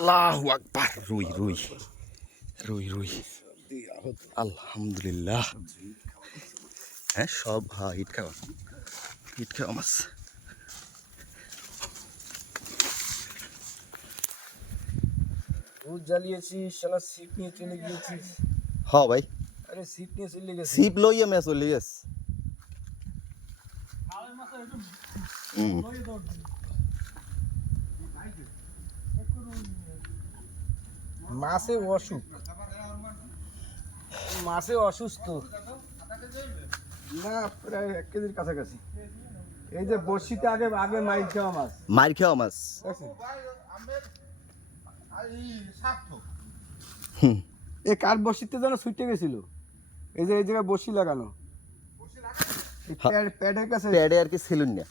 আল্লাহু আকবার। রুই রুই রুই রুই আলহামদুলিল্লাহ। হ্যাঁ সব হিট খাওয়া মাছ। ভূত জ্বালিয়েছিস শালা, ছিপ নিয়ে চলে গিয়েছিস। হ্যাঁ ভাই, আরে ছিপ নিয়ে চলে গেছিস। ছিপ লইয়া মেয়ে চলে গেছে। মাছে অসুখ, মাছে অসুস্থ না, প্রায় 1 কেজির কাছাকাছি। এই যে বড়শিতে আগে আগে মাইর খাওয়া মাছ, মার খাওয়া মাছ। এ কার বড়শিতে যেন ছুটে গেছিল। এই যে এই জায়গায় বড়শি লাগানো, প্যাডের কাছে প্যাডে আর কি ছিল না।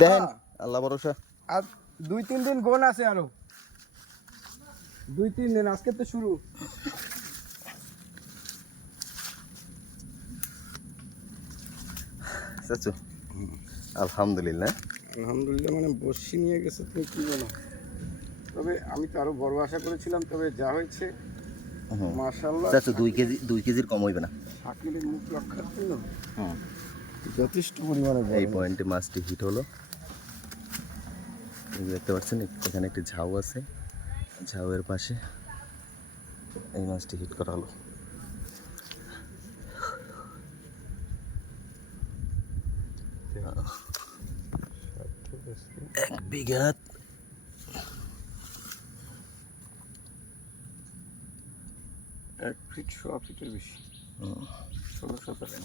দেখেন আল্লাহ ভরসা। আর 2-3 দিন গোন আছে, আরো 2-3 দিন। আজকে তো শুরু। চাচু আলহামদুলিল্লাহ। আলহামদুলিল্লাহ, মানে বড়শি নিয়ে গেছে, তুমি কি বলো। তবে আমি তো আরো বড় আশা করেছিলাম, তবে যা হয়েছে মাশাআল্লাহ। চাচু 2 কেজির কম হইবে না। শাকিলের মুখ রক্ষার জন্য যথেষ্ট পরিমাণে এই পয়েন্টে মাছটি হিট হলো। দেখতে পাচ্ছেন এখানে একটি ঝাউ আছে, ঝাউয়ের পাশে এই মাছটি হিট করা হলো। 1 বিঘা 1 ফিট 100 ফিটের বেশি, 16-17